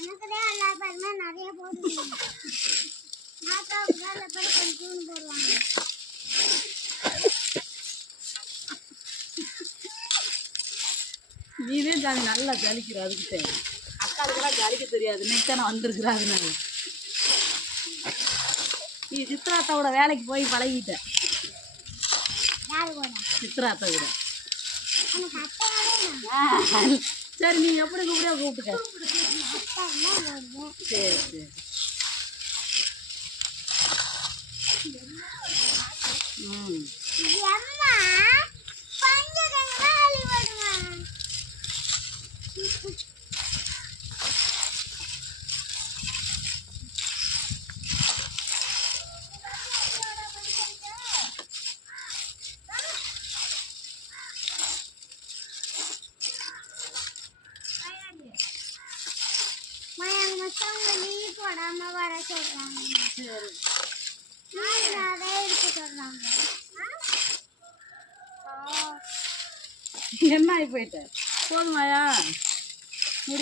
எனக்குதான் எல்லா பேருமே நிறைய போடுவாங்க. மாத்தாவுக்கு தான் எல்லா பேரும் கொஞ்சம் போடுவாங்க. நீவே ஜாலி நல்லா ஜாலிக்கிற அதுக்கிட்ட அக்காளுக்கெல்லாம் ஜாலிக்க தெரியாது. இன்னைக்கு தான் நான் வந்திருக்கிறேன். அதனால நீ சித்ராத்தாவோட வேலைக்கு போய் பழகிட்டேன். சித்ராத்தா கூட சரி நீ எப்படி கூப்பிடியா கூப்பிட்டுக்க. சரி சரி போடாம வர சொல்றாங்க. என்ன ஆகி போயிட்ட போதுமாயா?